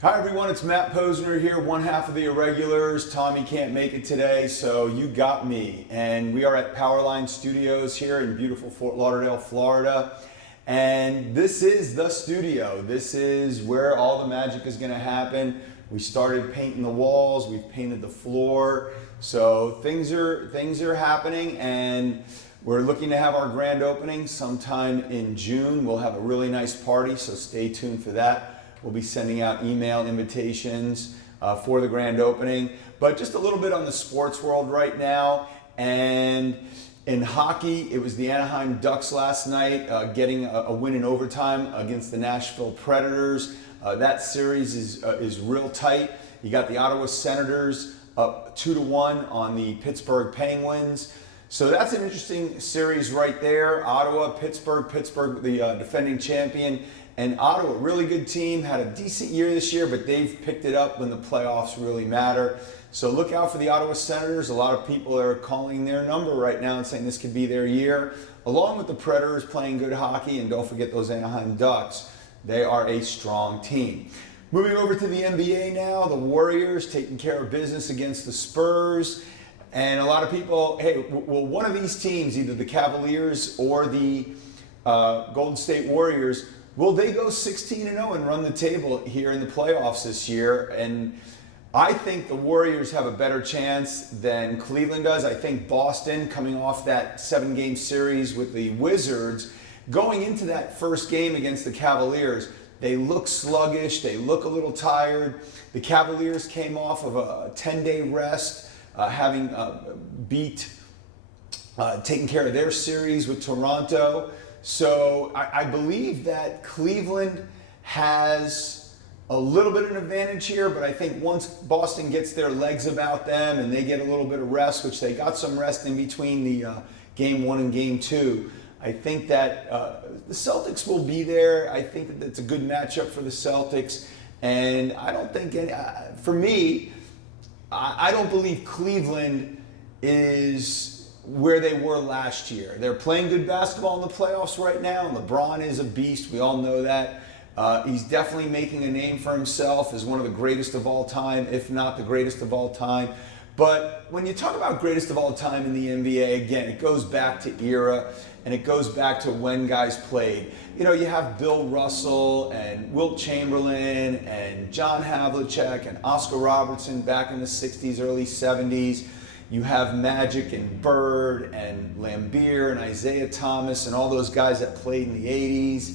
Hi everyone, it's Matt Posner here, one half of the Irregulars. Tommy can't make it today, so you got me. And we are at Powerline Studios here in beautiful Fort Lauderdale, Florida. And this is the studio. This is where all the magic is going to happen. We started painting the walls, we've painted the floor. So things are happening, and we're looking to have our grand opening sometime in June. We'll have a really nice party, so stay tuned for that. We'll be sending out email invitations for the grand opening. But just a little bit on the sports world right now. And in hockey, it was the Anaheim Ducks last night getting a win in overtime against the Nashville Predators. That series is real tight. You got the Ottawa Senators up 2-1 on the Pittsburgh Penguins. So that's an interesting series right there. Ottawa, Pittsburgh, the defending champion. And Ottawa, really good team, had a decent year this year, but they've picked it up when the playoffs really matter. So look out for the Ottawa Senators. A lot of people are calling their number right now and saying this could be their year, along with the Predators playing good hockey. And don't forget those Anaheim Ducks. They are a strong team. Moving over to the NBA now, the Warriors taking care of business against the Spurs. And a lot of people, hey, will one of these teams, either the Cavaliers or the Golden State Warriors, will they go 16-0 and run the table here in the playoffs this year? And I think the Warriors have a better chance than Cleveland does. I think Boston, coming off that 7-game series with the Wizards, going into that first game against the Cavaliers, they look sluggish, they look a little tired. The Cavaliers came off of a 10-day rest, having taken care of their series with Toronto. So I believe that Cleveland has a little bit of an advantage here, but I think once Boston gets their legs about them and they get a little bit of rest, which they got some rest in between the game 1 and game 2, I think that the Celtics will be there. I think that it's a good matchup for the Celtics. And I don't think, for me, I don't believe Cleveland is where they were last year. They're playing good basketball in the playoffs right now. LeBron is a beast. We all know that. He's definitely making a name for himself as one of the greatest of all time, if not the greatest of all time. But when you talk about greatest of all time in the NBA, again, it goes back to era, and it goes back to when guys played. You know, you have Bill Russell and Wilt Chamberlain and John Havlicek and Oscar Robertson back in the 60s, early 70s. You have Magic and Bird and Lambeer and Isaiah Thomas and all those guys that played in the 80s.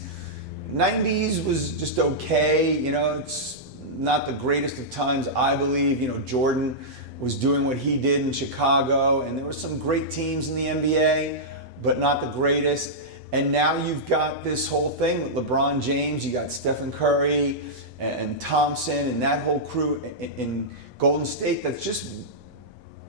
90s was just okay. You know, it's not the greatest of times, I believe. You know, Jordan was doing what he did in Chicago, and there were some great teams in the NBA, but not the greatest. And now you've got this whole thing with LeBron James. You got Stephen Curry and Thompson and that whole crew in Golden State that's just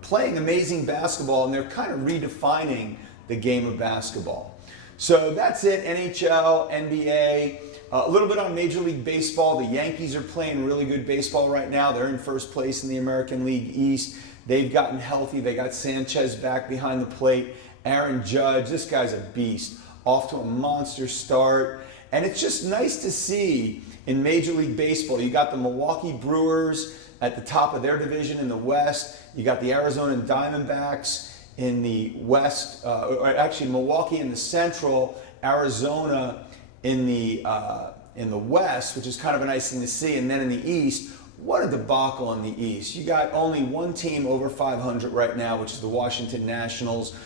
playing amazing basketball, and they're kind of redefining the game of basketball. So that's it, NHL, NBA. A little bit on Major League Baseball. The Yankees are playing really good baseball right now. They're in first place in the American League East. They've gotten healthy. They got Sanchez back behind the plate. Aaron Judge, this guy's a beast. Off to a monster start. And it's just nice to see in Major League Baseball. You got the Milwaukee Brewers at the top of their division in the West. You got the Arizona Diamondbacks in the West, or actually Milwaukee in the Central, Arizona in the West, which is kind of a nice thing to see. And then in the East, what a debacle in the East. You got only one team over 500 right now, which is the Washington Nationals.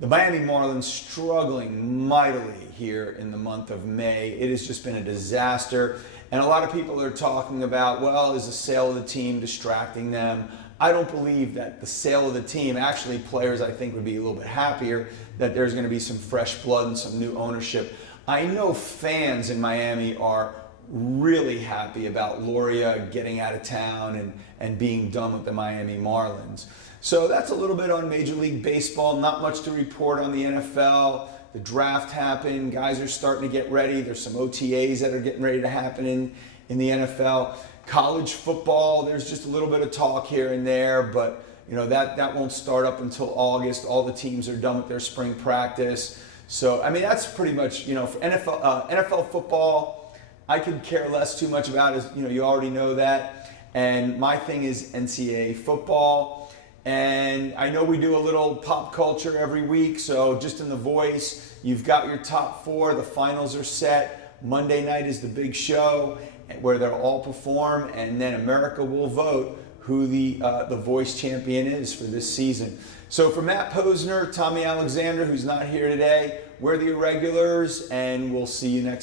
The Miami Marlins struggling mightily here in the month of May. It has just been a disaster. And a lot of people are talking about, well, is the sale of the team distracting them? I don't believe that the sale of the team, actually players I think would be a little bit happier that there's going to be some fresh blood and some new ownership. I know fans in Miami are really happy about Loria getting out of town and being done with the Miami Marlins. So that's a little bit on Major League Baseball. Not much to report on the NFL. The draft happened. Guys are starting to get ready. There's some OTAs that are getting ready to happen in the NFL. College football, there's just a little bit of talk here and there, but you know that won't start up until August. All the teams are done with their spring practice. So I mean that's pretty much, you know, for NFL football. I could care less too much about it. You know, you already know that. And my thing is NCAA football. And I know we do a little pop culture every week. So just in The Voice, you've got your top four. The finals are set. Monday night is the big show where they'll all perform. And then America will vote who the Voice champion is for this season. So for Matt Posner, Tommy Alexander, who's not here today, we're the Irregulars, and we'll see you next time.